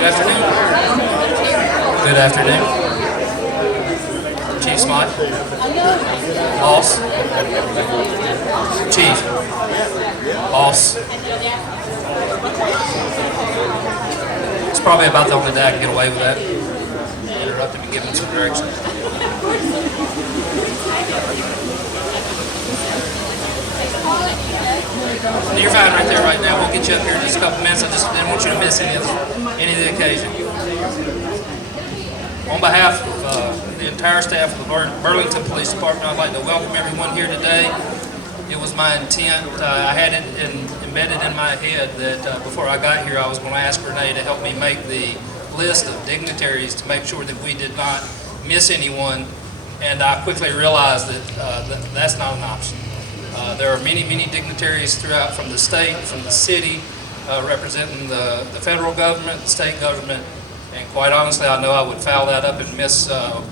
Good afternoon. Good afternoon. Chief Smythe. Boss. Chief. Boss. It's probably about the only day I can get away with that. Interrupt him and give him some direction. You're fine right there right now. We'll get you up here in just a couple minutes. I just didn't want you to miss any of the occasion. On behalf of the entire staff of the Burlington Police Department, I'd like to welcome everyone here today. It was my intent, I had it embedded in my head that before I got here I was going to ask Renee to help me make the list of dignitaries to make sure that we did not miss anyone, and I quickly realized that that's not an option. There are many dignitaries throughout, from the state, from the city, representing the federal government, the state government, and quite honestly, I know I would foul that up and miss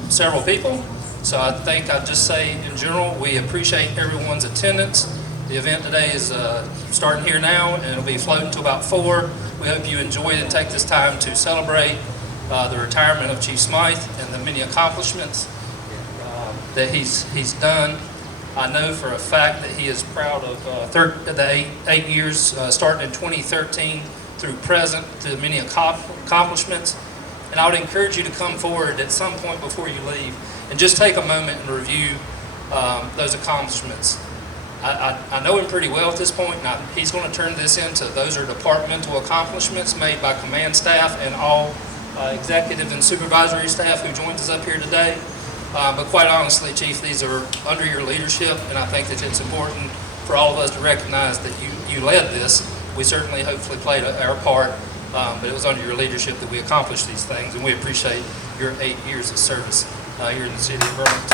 several people. So I think I'd just say, in general, we appreciate everyone's attendance. The event today is starting here now, and it'll be floating to about 4. We hope you enjoy and take this time to celebrate the retirement of Chief Smythe and the many accomplishments that he's done. I know for a fact that he is proud of the 8 years, starting in 2013 through present, to the many accomplishments. And I would encourage you to come forward at some point before you leave and just take a moment and review those accomplishments. I know him pretty well at this point. Now, he's going to turn this into, those are departmental accomplishments made by command staff and all executive and supervisory staff who joins us up here today. But quite honestly, Chief, these are under your leadership, and I think that it's important for all of us to recognize that you led this. We certainly, hopefully, played our part, but it was under your leadership that we accomplished these things, and we appreciate your 8 years of service here in the city of Burlington.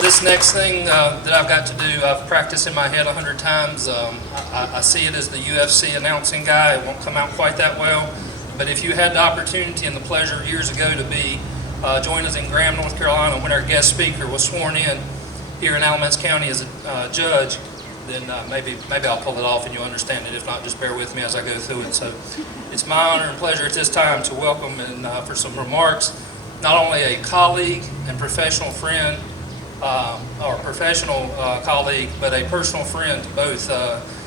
This next thing that I've got to do, I've practiced in my head 100 times. I see it as the UFC announcing guy. It won't come out quite that well. But if you had the opportunity and the pleasure years ago to join us in Graham, North Carolina, when our guest speaker was sworn in here in Alamance County as a judge, then maybe I'll pull it off and you'll understand it. If not, just bear with me as I go through it. So it's my honor and pleasure at this time to welcome and for some remarks, not only a colleague and professional friend, or professional colleague, but a personal friend to both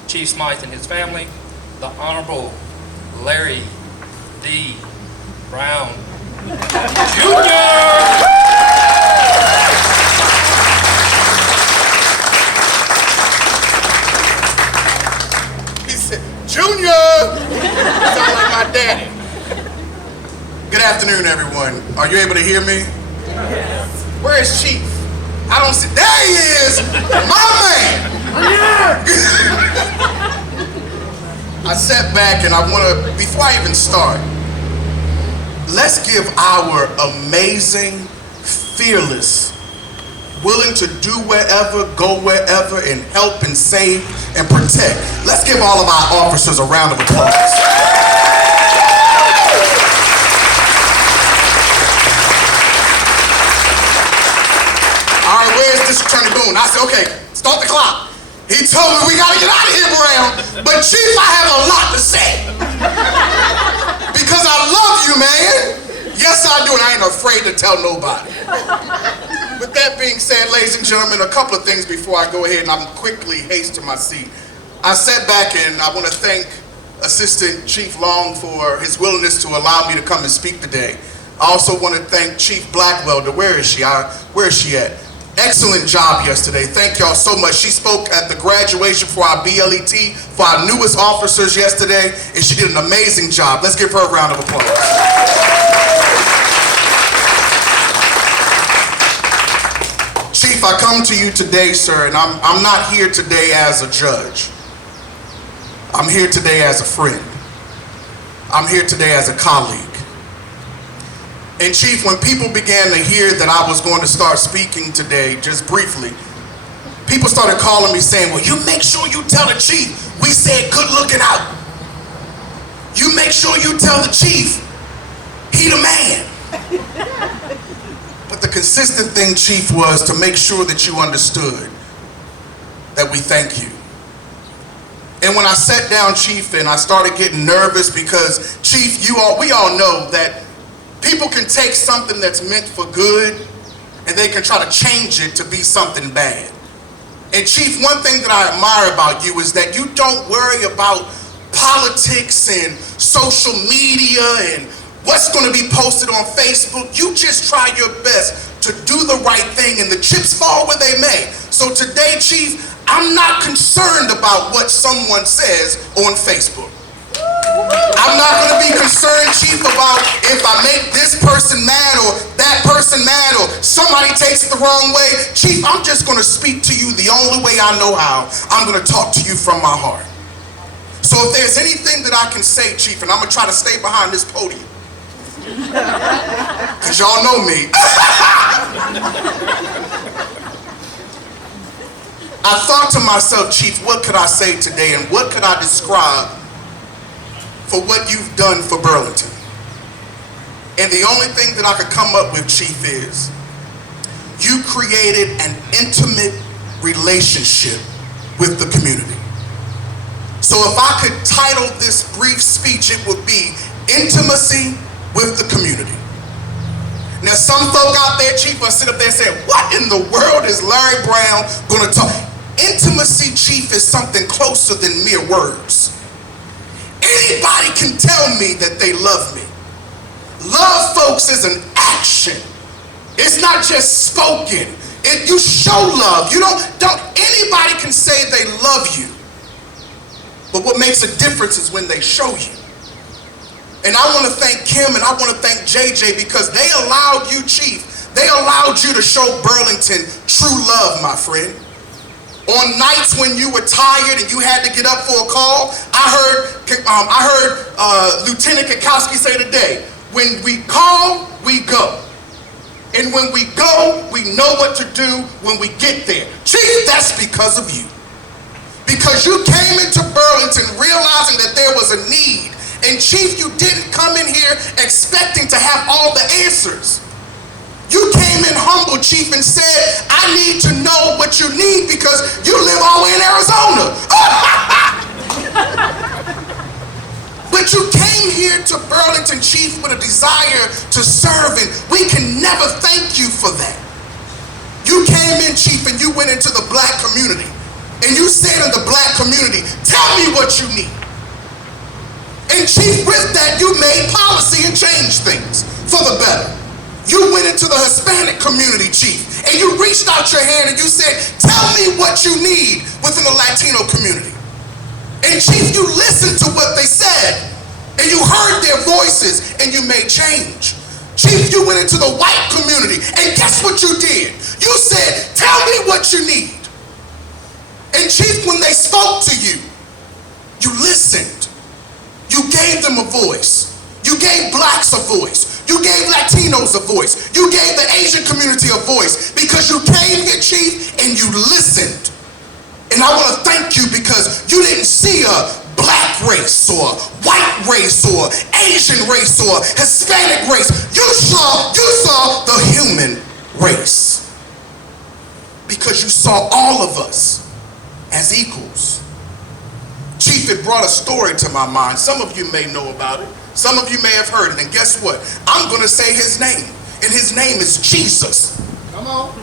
Chief Smythe and his family, the Honorable Larry D. Brown Jr. He said, Junior! Sound like my daddy. Good afternoon, everyone. Are you able to hear me? Yes. Where is Chief? I don't see. There he is! My man! I sat back and I want to, before I even start, let's give our amazing, fearless, willing to do wherever, go wherever, and help and save and protect. Let's give all of our officers a round of applause. All right, where's District Attorney Boone? I said, okay, start the clock. He told me we gotta get out of here, Brown. But Chief, I have a lot to say. Because I love you, man. Yes, I do, and I ain't afraid to tell nobody. With that being said, ladies and gentlemen, a couple of things before I go ahead and I'm quickly haste to my seat. I sat back and I want to thank Assistant Chief Long for his willingness to allow me to come and speak today. I also want to thank Chief Blackwell. Where is she? Where is she at? Excellent job yesterday. Thank y'all so much. She spoke at the graduation for our BLET, for our newest officers yesterday, and she did an amazing job. Let's give her a round of applause. Chief, I come to you today, sir, and I'm not here today as a judge. I'm here today as a friend. I'm here today as a colleague. And Chief, when people began to hear that I was going to start speaking today, just briefly, people started calling me saying, well, you make sure you tell the Chief we said good looking out. You make sure you tell the Chief he the man. But the consistent thing, Chief, was to make sure that you understood that we thank you. And when I sat down, Chief, and I started getting nervous because, Chief, we all know that people can take something that's meant for good and they can try to change it to be something bad. And Chief, one thing that I admire about you is that you don't worry about politics and social media and what's going to be posted on Facebook. You just try your best to do the right thing, and the chips fall where they may. So today, Chief, I'm not concerned about what someone says on Facebook. I'm not going to be concerned, Chief, about if I make this person mad or that person mad or somebody takes it the wrong way. Chief, I'm just going to speak to you the only way I know how. I'm going to talk to you from my heart. So if there's anything that I can say, Chief, and I'm going to try to stay behind this podium, because y'all know me. I thought to myself, Chief, what could I say today and what could I describe for what you've done for Burlington? And the only thing that I could come up with, Chief, is you created an intimate relationship with the community. So if I could title this brief speech, it would be Intimacy with the Community. Now some folk out there, Chief, will sit up there and say, what in the world is Larry Brown going to talk? Intimacy, Chief, is something closer than mere words. Anybody can tell me that they love me. Love, folks, is an action. It's not just spoken. You show love. Anybody can say they love you. But what makes a difference is when they show you. And I want to thank Kim and I want to thank JJ because they allowed you, Chief, they allowed you to show Burlington true love, my friend. On nights when you were tired and you had to get up for a call, I heard Lieutenant Kikowski say today, when we call, we go. And when we go, we know what to do when we get there. Chief, that's because of you. Because you came into Burlington realizing that there was a need. And Chief, you didn't come in here expecting to have all the answers. You came in humble, Chief, and said, I need to know what you need because you live all the way in Arizona. But you came here to Burlington, Chief, with a desire to serve, and we can never thank you for that. You came in, Chief, and you went into the black community. And you said in the black community, tell me what you need. And Chief, with that, you made policy and changed things for the better. You went into the Hispanic community, Chief, and you reached out your hand and you said, tell me what you need within the Latino community. And Chief, you listened to what they said, and you heard their voices, and you made change. Chief, you went into the white community, and guess what you did? You said, tell me what you need. And Chief, when they spoke to you, you listened. You gave them a voice. You gave blacks a voice. You gave Latinos a voice. You gave the Asian community a voice because you came here, Chief, and you listened. And I want to thank you because you didn't see a black race or white race or Asian race or Hispanic race. You saw the human race because you saw all of us as equals. Chief, it brought a story to my mind. Some of you may know about it. Some of you may have heard it. And guess what? I'm going to say his name. And his name is Jesus. Come on.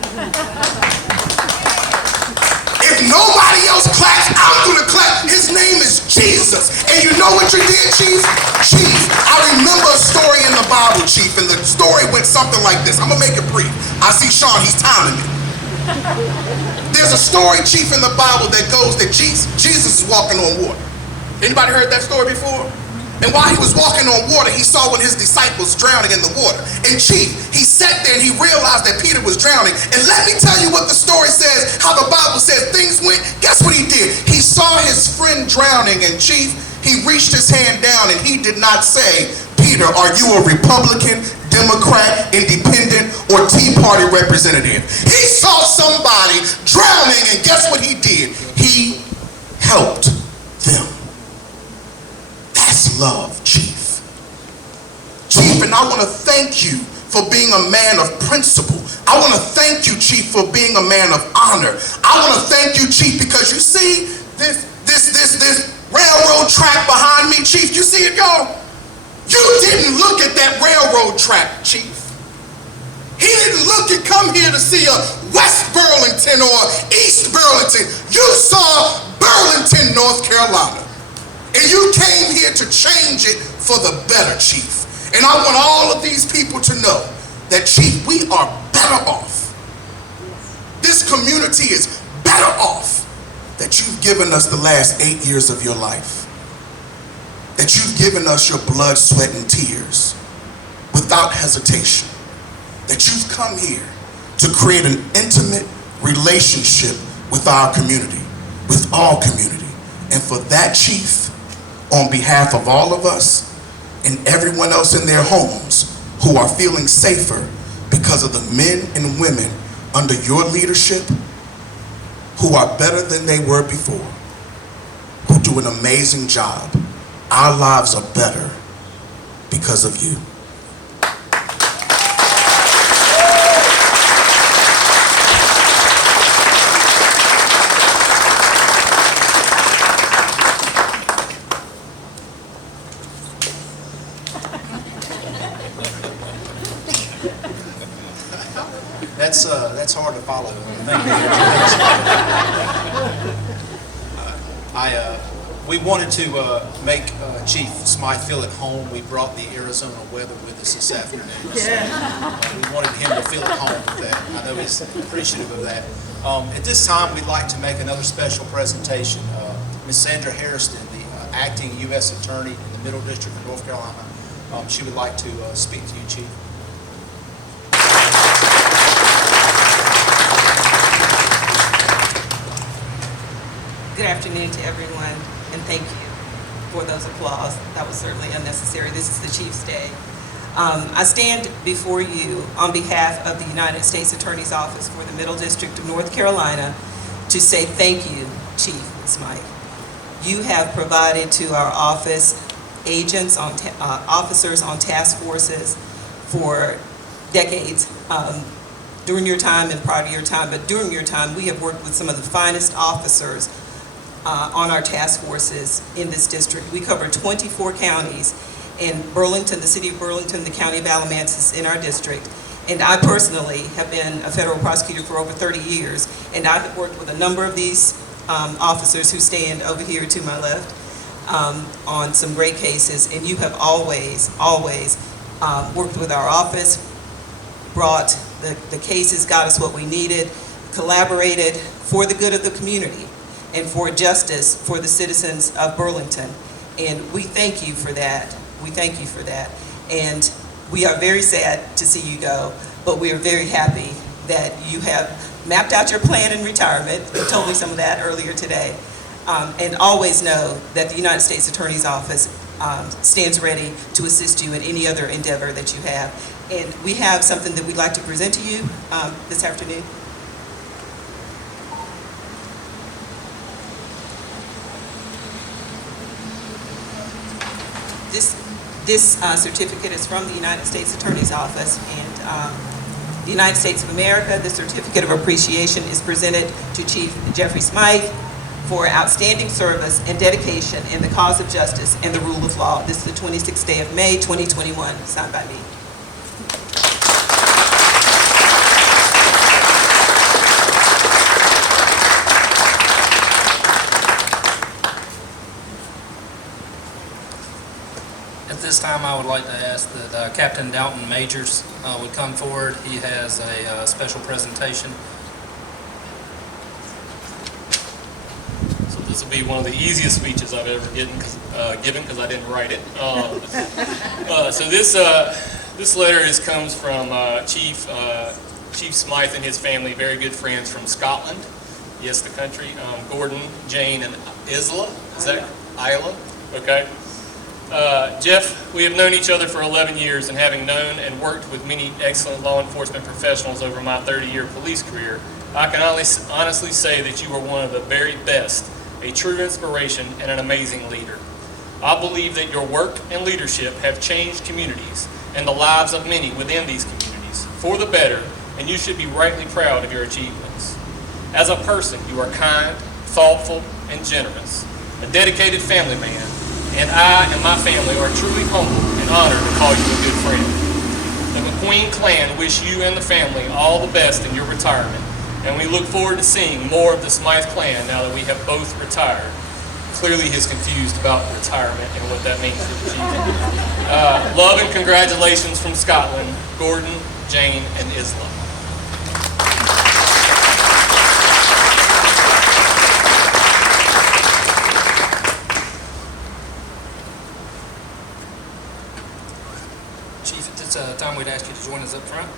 If nobody else claps, I'm going to clap. His name is Jesus. And you know what you did, Chief? Chief, I remember a story in the Bible, Chief. And the story went something like this. I'm going to make it brief. I see Sean, he's timing me. There's a story, Chief, in the Bible that goes that Jesus is walking on water. Anybody heard that story before? And while he was walking on water, he saw one of his disciples drowning in the water. And Chief, he sat there and he realized that Peter was drowning. And let me tell you what the story says, how the Bible says things went. Guess what he did? He saw his friend drowning, and Chief, he reached his hand down and he did not say, Peter, are you a Republican, Democrat, Independent, or Tea Party representative? He saw somebody drowning, and guess what he did? He helped them. That's love, Chief. Chief, and I want to thank you for being a man of principle. I want to thank you, Chief, for being a man of honor. I want to thank you, Chief, because you see this railroad track behind me, Chief. You see it, y'all? You didn't look at that railroad track, Chief. He didn't come here to see a West Burlington or East Burlington. You saw Burlington, North Carolina. And you came here to change it for the better, Chief. And I want all of these people to know that, Chief, we are better off. This community is better off that you've given us the last 8 years of your life. That you've given us your blood, sweat, and tears without hesitation. That you've come here to create an intimate relationship with our community, with all community. And for that, Chief, on behalf of all of us and everyone else in their homes who are feeling safer because of the men and women under your leadership who are better than they were before, who do an amazing job, our lives are better because of you. That's hard to follow. Thank you. We wanted to make Chief Smythe feel at home. We brought the Arizona weather with us this afternoon. So, we wanted him to feel at home with that. I know he's appreciative of that. At this time, we'd like to make another special presentation. Ms. Sandra Hairston, the acting U.S. Attorney in the Middle District of North Carolina, she would like to speak to you, Chief. Good afternoon to everyone, and thank you for those applause. That was certainly unnecessary. This is the Chief's Day. I stand before you on behalf of the United States Attorney's Office for the Middle District of North Carolina to say thank you, Chief Smythe. You have provided to our office agents, officers on task forces for decades. During your time and prior to your time, but during your time, we have worked with some of the finest officers on our task forces in this district. We cover 24 counties, and Burlington, the city of Burlington, the county of Alamance is in our district. And I personally have been a federal prosecutor for over 30 years, and I have worked with a number of these officers who stand over here to my left on some great cases, and you have always worked with our office, brought the cases, got us what we needed, collaborated for the good of the community and for justice for the citizens of Burlington. And we thank you for that. We thank you for that. And we are very sad to see you go, but we are very happy that you have mapped out your plan in retirement. You told me some of that earlier today. And always know that the United States Attorney's Office stands ready to assist you in any other endeavor that you have. And we have something that we'd like to present to you this afternoon. This certificate is from the United States Attorney's Office, and the United States of America. The certificate of appreciation is presented to Chief Jeffrey Smythe for outstanding service and dedication in the cause of justice and the rule of law. This is the 26th day of May, 2021, signed by me. At this time, I would like to ask that Captain Dalton Majors would come forward. He has a special presentation. So this will be one of the easiest speeches I've ever given because I didn't write it. So this letter comes from Chief Smythe and his family, very good friends from Scotland. Yes, the country. Gordon, Jane, and Isla. Is that Isla? Okay. Jeff, we have known each other for 11 years, and having known and worked with many excellent law enforcement professionals over my 30-year police career, I can honestly say that you are one of the very best, a true inspiration and an amazing leader. I believe that your work and leadership have changed communities and the lives of many within these communities. for the better, and you should be rightly proud of your achievements. As a person, you are kind, thoughtful, and generous, a dedicated family man, and I and my family are truly humbled and honored to call you a good friend. The McQueen clan wish you and the family all the best in your retirement, and we look forward to seeing more of the Smythe clan now that we have both retired. Clearly he's confused about retirement and what that means for the chief. Love and congratulations from Scotland, Gordon, Jane, and Isla. Chief, at this time we'd ask you to join us up front.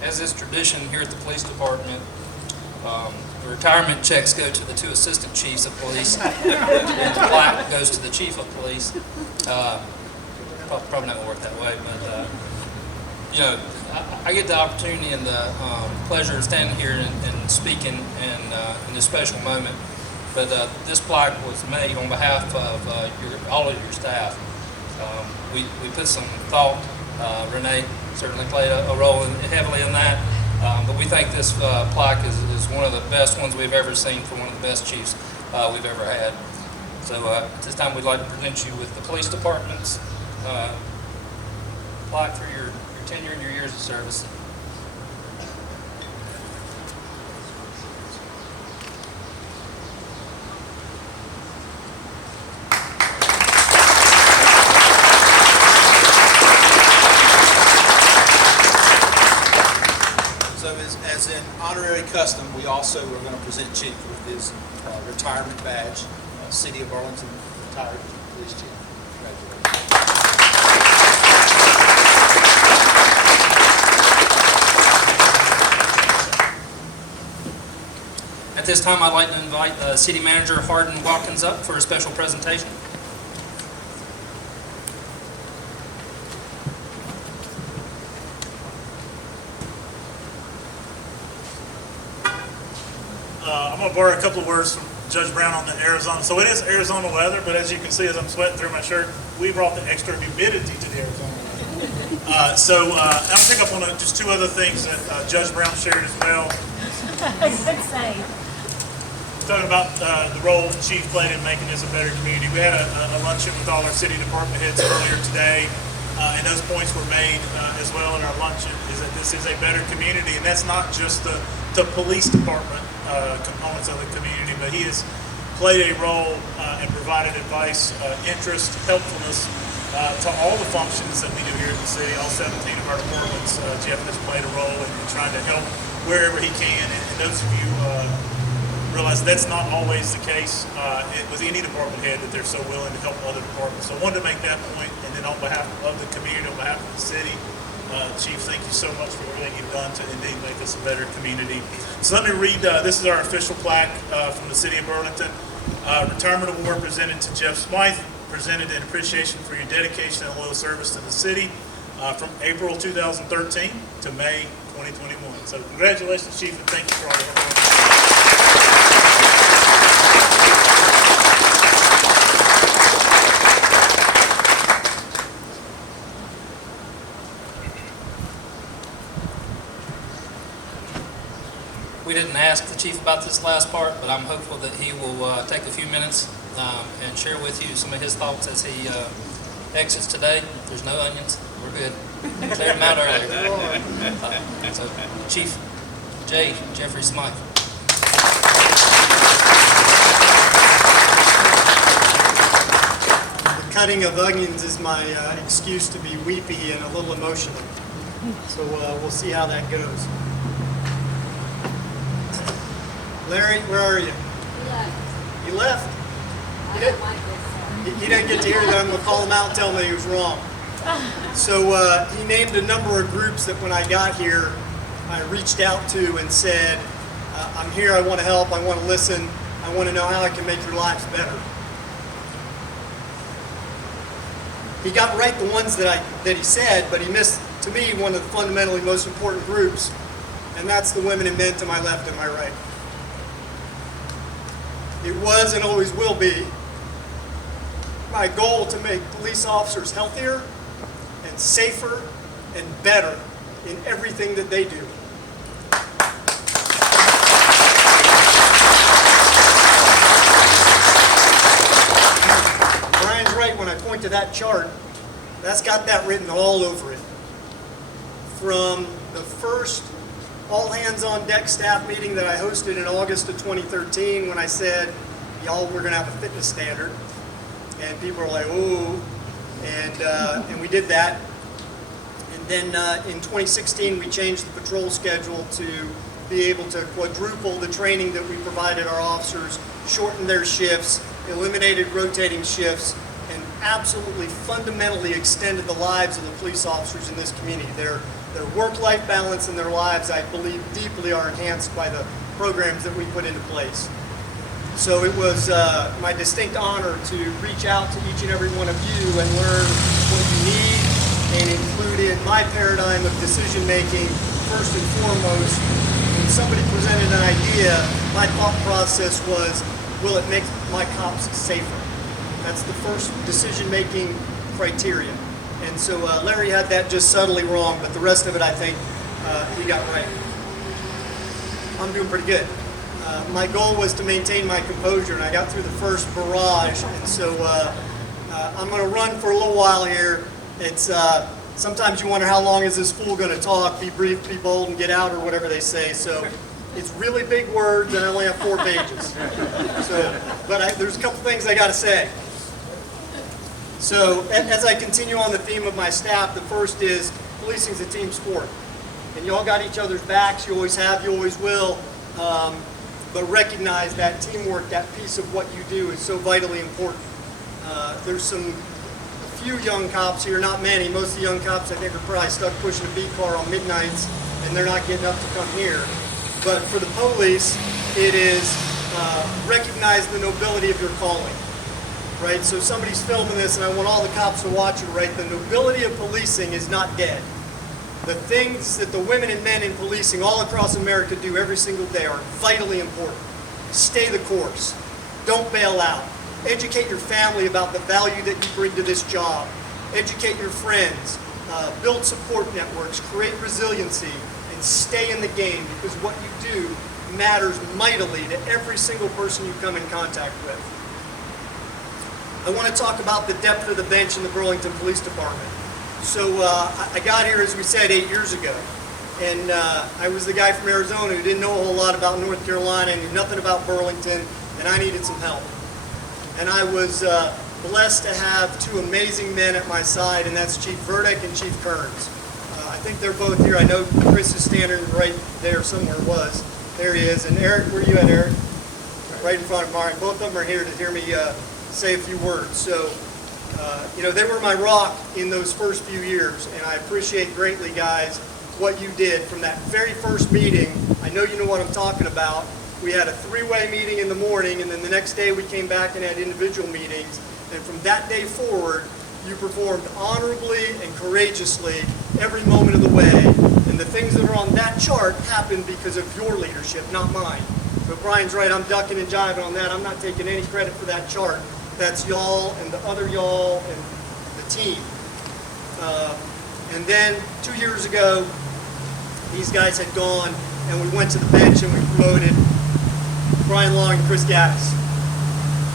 As is tradition here at the police department, the retirement checks go to the two assistant chiefs of police, and the plaque goes to the chief of police. Probably not going to work that way, but you know, I get the opportunity and the pleasure of standing here and speaking in this special moment. But this plaque was made on behalf of all of your staff. We put some thought. Renee certainly played a role heavily in that. But we think this plaque is one of the best ones we've ever seen for one of the best chiefs we've ever had. So at this time we'd like to present you with the police department's plaque for your tenure and your years of service. So as an honorary custom, we also are going to present Chief with his retirement badge, City of Arlington Retired Police Chief. Congratulations. At this time, I'd like to invite City Manager Hardin Watkins up for a special presentation. I'm going to borrow a couple of words from Judge Brown on the Arizona. So it is Arizona weather, but as you can see as I'm sweating through my shirt, we brought the extra humidity to the Arizona weather. So I'm going to pick up on just two other things that Judge Brown shared as well. Talking about the role the chief played in making this a better community. We had a luncheon with all our city department heads earlier today, and those points were made as well in our luncheon, is that this is a better community, and that's not just the police department components of the community, but he has played a role and provided advice, interest, helpfulness to all the functions that we do here at the city, all 17 of our departments. Jeff has played a role in trying to help wherever he can, and those of you realize that's not always the case with any department head, that they're so willing to help other departments. So I wanted to make that point, and then on behalf of the community, on behalf of the city, Chief, thank you so much for everything you've done to indeed make this a better community. So let me read, this is our official plaque from the City of Burlington. Retirement Award presented to Jeff Smythe, presented in appreciation for your dedication and loyal service to the city from April 2013 to May 2021. So congratulations, Chief, and thank you for all your hard work. We didn't ask the chief about this last part, but I'm hopeful that he will take a few minutes and share with you some of his thoughts as he exits today. There's no onions. We're good. Cleared them out earlier. So, Chief J. Jeffrey Smythe. The cutting of onions is my excuse to be weepy and a little emotional. So we'll see how that goes. Larry, where are you? You left? You didn't get to hear that. I'm going to call him out and tell him that he was wrong. So he named a number of groups that when I got here, I reached out to and said, I'm here, I want to help, I want to listen, I want to know how I can make your lives better. He got right the ones that he said, but he missed, to me, one of the fundamentally most important groups, and that's the women and men to my left and my right. It was and always will be my goal to make police officers healthier and safer and better in everything that they do. Brian's right when I point to that chart. That's got that written all over it. From the first all-hands-on-deck staff meeting that I hosted in August of 2013 when I said, y'all, we're going to have a fitness standard. And people were like, ooh. And we did that. And then in 2016, we changed the patrol schedule to be able to quadruple the training that we provided our officers, shorten their shifts, eliminated rotating shifts, and absolutely fundamentally extended the lives of the police officers in this community. Their work-life balance and their lives, I believe, deeply are enhanced by the programs that we put into place. So it was my distinct honor to reach out to each and every one of you and learn what you need, and included my paradigm of decision-making first and foremost. When somebody presented an idea, my thought process was, will it make my cops safer? That's the first decision-making criteria. And so Larry had that just subtly wrong, but the rest of it, I think, he got right. I'm doing pretty good. My goal was to maintain my composure, and I got through the first barrage, and so I'm going to run for a little while here. It's sometimes you wonder how long is this fool going to talk, be brief, be bold, and get out, or whatever they say. So it's really big words, and I only have 4 pages. But there's a couple things I got to say. So as I continue on the theme of my staff, the first is policing is a team sport. And you all got each other's backs, you always have, you always will. But recognize that teamwork, that piece of what you do is so vitally important. There's a few young cops here, not many. Most of the young cops I think are probably stuck pushing a beat car on midnights and they're not getting up to come here. But for the police, it is recognize the nobility of your calling. Right? So somebody's filming this and I want all the cops to watch it, right? The nobility of policing is not dead. The things that the women and men in policing all across America do every single day are vitally important. Stay the course. Don't bail out. Educate your family about the value that you bring to this job. Educate your friends. Build support networks. Create resiliency. And stay in the game, because what you do matters mightily to every single person you come in contact with. I want to talk about the depth of the bench in the Burlington Police Department. So I got here, as we said, 8 years ago. And I was the guy from Arizona who didn't know a whole lot about North Carolina, knew nothing about Burlington, and I needed some help. And I was blessed to have 2 amazing men at my side, and that's Chief Verdick and Chief Kearns. I think they're both here. I know Chris is standing right there somewhere, There he is. And Eric, where are you at, Eric? Right in front of Brian. Both of them are here to hear me say a few words. So, they were my rock in those first few years, and I appreciate greatly, guys, what you did from that very first meeting. I know you know what I'm talking about. We had a 3-way meeting in the morning, and then the next day we came back and had individual meetings. And from that day forward, you performed honorably and courageously every moment of the way. And the things that are on that chart happened because of your leadership, not mine. But Brian's right, I'm ducking and jiving on that. I'm not taking any credit for that chart. That's y'all and the other y'all and the team. And then 2 years ago, these guys had gone and we went to the bench and we promoted Brian Long and Chris Gaddis.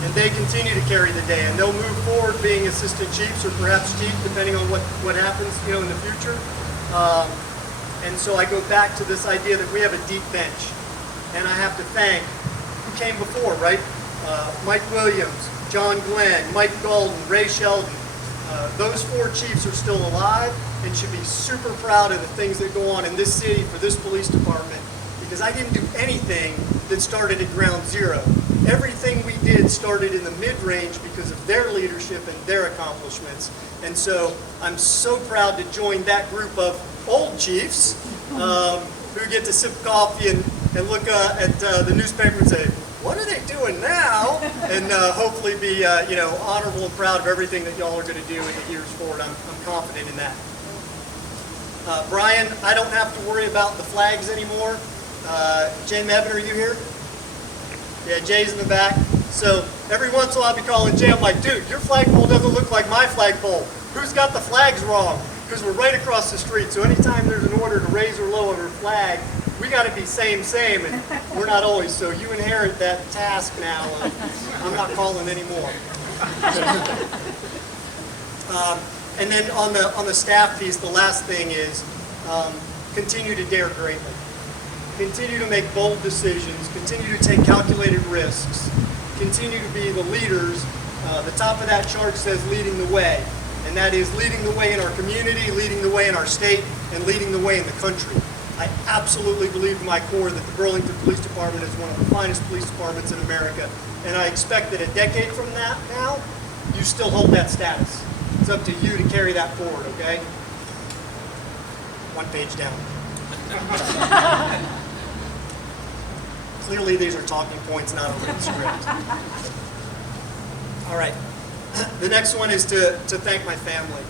And they continue to carry the day, and they'll move forward being assistant chiefs or perhaps chief, depending on what happens, in the future. And so I go back to this idea that we have a deep bench. And I have to thank who came before, right? Mike Williams, John Glenn, Mike Golden, Ray Sheldon. Those 4 chiefs are still alive and should be super proud of the things that go on in this city for this police department, because I didn't do anything that started at ground zero. Everything we did started in the mid-range because of their leadership and their accomplishments. And so I'm so proud to join that group of old chiefs who get to sip coffee and look at the newspaper and say, what are they doing now? And hopefully be honorable and proud of everything that y'all are going to do in the years forward. I'm confident in that. Brian, I don't have to worry about the flags anymore. Jay Mevin, are you here? Yeah, Jay's in the back. So every once in a while I'll be calling Jay. I'm like, dude, your flagpole doesn't look like my flagpole. Who's got the flags wrong? Because we're right across the street. So anytime there's an order to raise or lower a flag, we got to be same, and we're not always. So you inherit that task now. I'm not calling anymore. And then on the staff piece, the last thing is continue to dare greatly. Continue to make bold decisions. Continue to take calculated risks. Continue to be the leaders. The top of that chart says leading the way. And that is leading the way in our community, leading the way in our state, and leading the way in the country. I absolutely believe in my core that the Burlington Police Department is one of the finest police departments in America. And I expect that a decade from now, you still hold that status. It's up to you to carry that forward, okay? One page down. Clearly, these are talking points, not a written script. All right. The next one is to thank my family.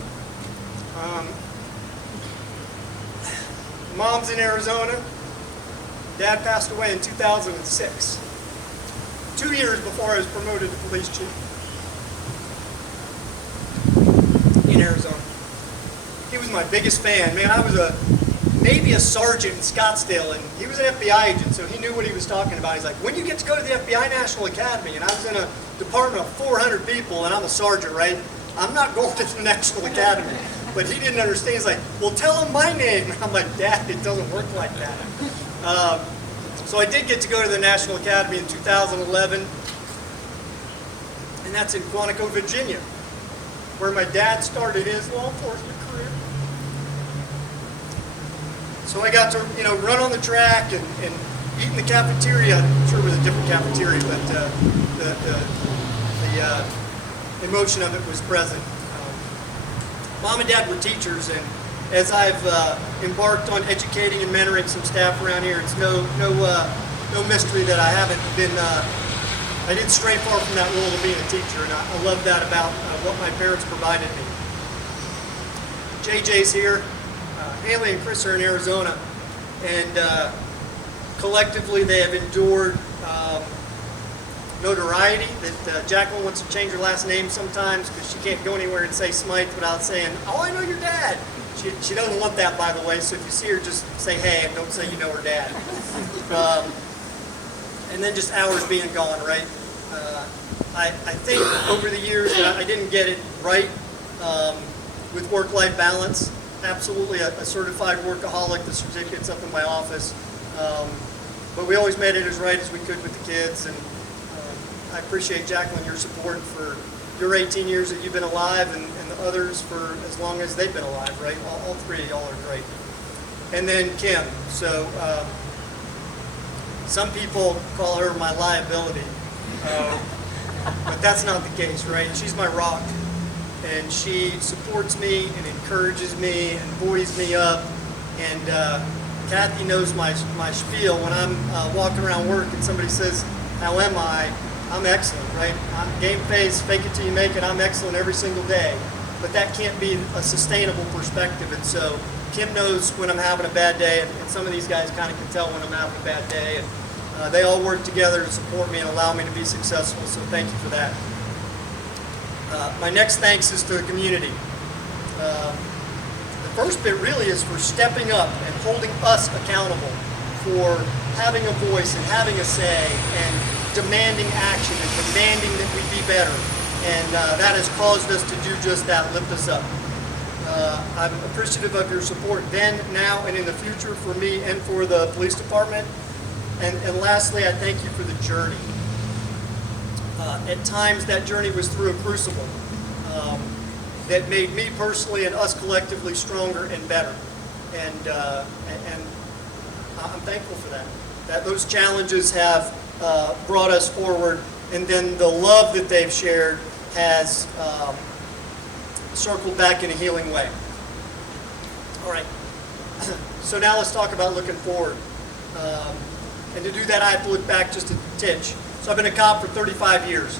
Mom's in Arizona. Dad passed away in 2006. 2 years before I was promoted to police chief in Arizona. He was my biggest fan. Man, I was maybe a sergeant in Scottsdale, and he was an FBI agent, so he knew what he was talking about. He's like, when you get to go to the FBI National Academy, and I was in a department of 400 people, and I'm a sergeant, right? I'm not going to the National Academy. But he didn't understand. He's like, well, tell him my name. And I'm like, Dad, it doesn't work like that. So I did get to go to the National Academy in 2011, and that's in Quantico, Virginia, where my dad started his law enforcement career. So I got to, run on the track and eat in the cafeteria. I'm sure it was a different cafeteria, but the emotion of it was present. Mom and Dad were teachers, and as I've embarked on educating and mentoring some staff around here, it's no mystery that I haven't been. I didn't stray far from that role of being a teacher, and I love that about what my parents provided me. JJ's here. Haley and Chris are in Arizona, and collectively they have endured notoriety that Jacqueline wants to change her last name sometimes because she can't go anywhere and say Smythe without saying, oh, I know your dad. She doesn't want that, by the way, so if you see her, just say hey and don't say you know her dad. And then just hours being gone, right? I think over the years that I didn't get it right with work-life balance. Absolutely a certified workaholic. The certificate's up in my office. But we always made it as right as we could with the kids. And I appreciate, Jacqueline, your support for your 18 years that you've been alive and the others for as long as they've been alive, right? All three of y'all are great. And then Kim. So some people call her my liability. But that's not the case, right? She's my rock. And she supports me and encourages me and buoys me up. And Kathy knows my spiel. When I'm walking around work and somebody says, how am I? I'm excellent, right? I'm game face, fake it till you make it. I'm excellent every single day. But that can't be a sustainable perspective. And so Kim knows when I'm having a bad day, and some of these guys kind of can tell when I'm having a bad day. And they all work together to support me and allow me to be successful. So thank you for that. My next thanks is to the community. The first bit really is for stepping up and holding us accountable for having a voice and having a say and demanding action and demanding that we be better. And that has caused us to do just that, lift us up. I'm appreciative of your support then, now, and in the future for me and for the police department. And lastly, I thank you for the journey. At times, that journey was through a crucible that made me personally and us collectively stronger and better. And I'm thankful for that. That those challenges have brought us forward, and then the love that they've shared has circled back in a healing way. All right. So now let's talk about looking forward. And to do that, I have to look back just a titch. So I've been a cop for 35 years,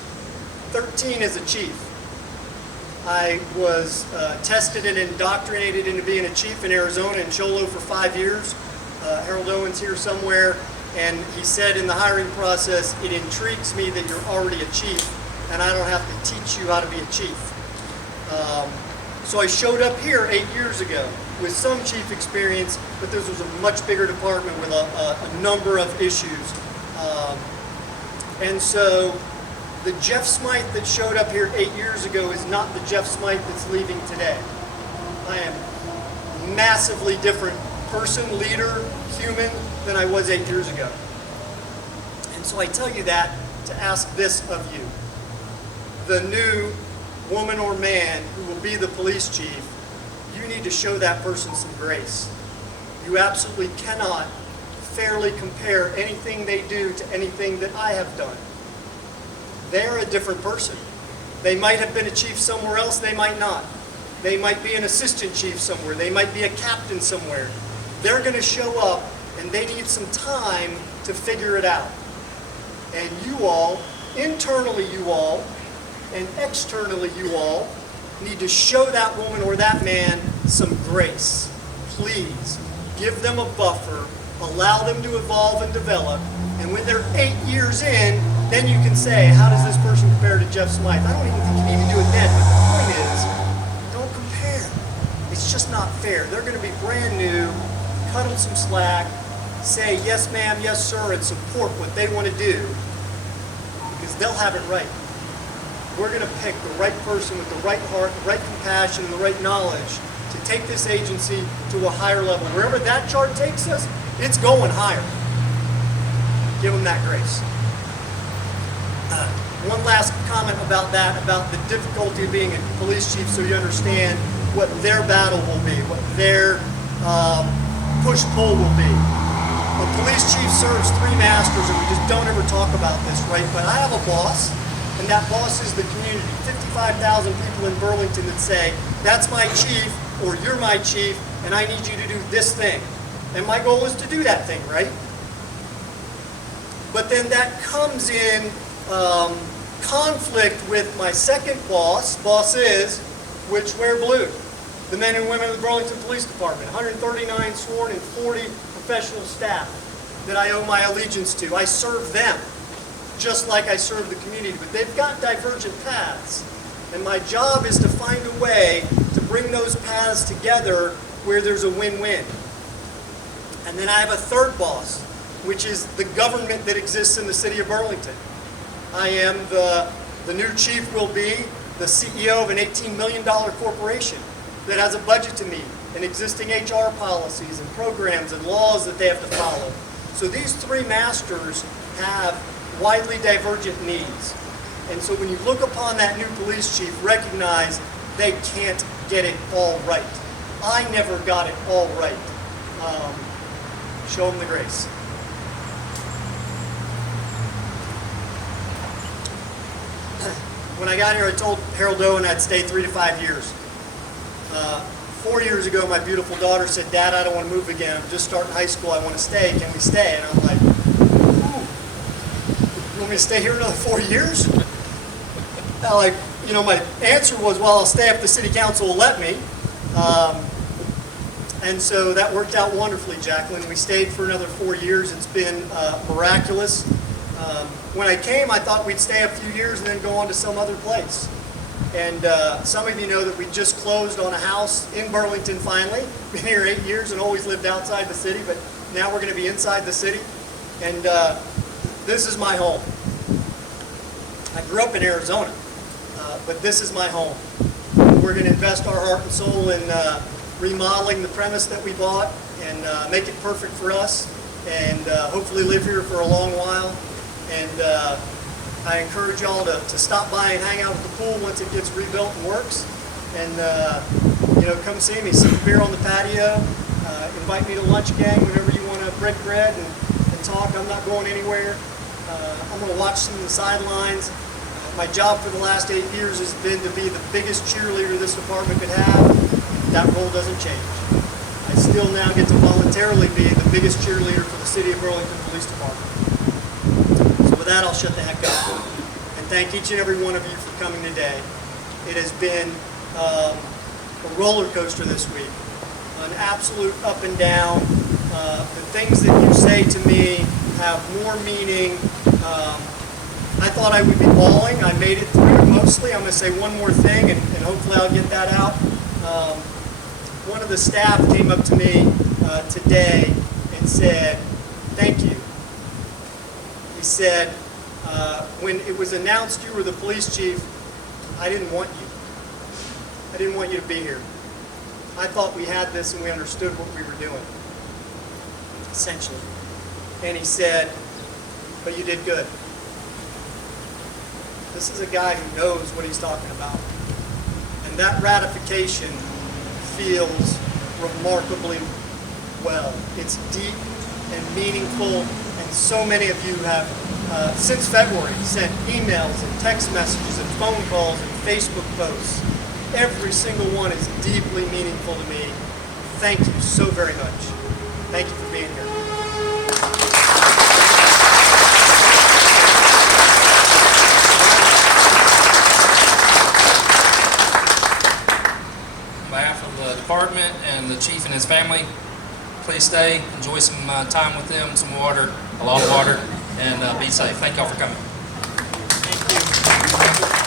13 as a chief. I was tested and indoctrinated into being a chief in Arizona in Cholo for 5 years. Harold Owen's here somewhere, and he said in the hiring process, it intrigues me that you're already a chief, and I don't have to teach you how to be a chief. So I showed up here 8 years ago with some chief experience, but this was a much bigger department with a number of issues. And so the Jeff Smythe that showed up here 8 years ago is not the Jeff Smythe that's leaving today. I am a massively different person, leader, human than I was 8 years ago. And so I tell you that to ask this of you. The new woman or man who will be the police chief, you need to show that person some grace. You absolutely cannot fairly compare anything they do to anything that I have done. They're a different person. They might have been a chief somewhere else, they might not. They might be an assistant chief somewhere, they might be a captain somewhere. They're going to show up and they need some time to figure it out. And you all, internally you all, and externally you all, need to show that woman or that man some grace. Please, give them a buffer, allow them to evolve and develop, and when they're 8 years in, then you can say, how does this person compare to Jeff Smythe? I don't even think you can even do it then, but the point is, don't compare. It's just not fair. They're going to be brand new, cut them some slack, say yes ma'am, yes sir, and support what they want to do, because they'll have it right. We're going to pick the right person with the right heart, the right compassion, and the right knowledge to take this agency to a higher level. Wherever that chart takes us, it's going higher. Give them that grace. One last comment about that, about the difficulty of being a police chief, so you understand what their battle will be, what their push-pull will be. A police chief serves 3 masters, and we just don't ever talk about this, right? But I have a boss, and that boss is the community. 55,000 people in Burlington that say, that's my chief, or you're my chief, and I need you to do this thing. And my goal is to do that thing, right? But then that comes in conflict with my second bosses, which wear blue. The men and women of the Burlington Police Department, 139 sworn and 40 professional staff that I owe my allegiance to. I serve them just like I serve the community, but they've got divergent paths. And my job is to find a way to bring those paths together where there's a win-win. And then I have a third boss, which is the government that exists in the city of Burlington. I am the new chief will be the CEO of an $18 million corporation that has a budget to meet and existing HR policies and programs and laws that they have to follow. So these 3 masters have widely divergent needs. And so when you look upon that new police chief, recognize they can't get it all right. I never got it all right. Show them the grace. When I got here, I told Harold Owen I'd stay 3 to 5 years. 4 years ago, my beautiful daughter said, Dad, I don't want to move again. I'm just starting high school. I want to stay. Can we stay? And I'm like, ooh, you want me to stay here another 4 years? Now, like, you know, my answer was, well, I'll stay if the city council will let me. And so that worked out wonderfully, Jacqueline. We stayed for another 4 years. It's been miraculous. When I came, I thought we'd stay a few years and then go on to some other place. And some of you know that we just closed on a house in Burlington finally. Been here 8 years and always lived outside the city, but now we're going to be inside the city. And this is my home. I grew up in Arizona, but this is my home. We're going to invest our heart and soul in remodeling the premise that we bought and make it perfect for us, and hopefully live here for a long while. And I encourage y'all to stop by and hang out at the pool once it gets rebuilt and works. And you know, come see me, sip a beer on the patio, invite me to lunch again whenever you want to break bread and talk. I'm not going anywhere. I'm going to watch some of the sidelines. My job for the last 8 years has been to be the biggest cheerleader this department could have. That role doesn't change. I still now get to voluntarily be the biggest cheerleader for the City of Burlington Police Department. So with that, I'll shut the heck up. And thank each and every one of you for coming today. It has been a roller coaster this week, an absolute up and down. The things that you say to me have more meaning. I thought I would be bawling. I made it through mostly. I'm going to say one more thing, and hopefully I'll get that out. One of the staff came up to me today and said, "Thank you." He said, when it was announced you were the police chief, I didn't want you. I didn't want you to be here. I thought we had this and we understood what we were doing, essentially. And he said, "But you did good." This is a guy who knows what he's talking about. And that ratification feels remarkably well. It's deep and meaningful, and so many of you have, since February, sent emails and text messages and phone calls and Facebook posts. Every single one is deeply meaningful to me. Thank you so very much. Thank you for being here. On behalf of the department and the chief and his family, please stay, enjoy some time with them, some water, a lot of water, and be safe. Thank y'all for coming. Thank you.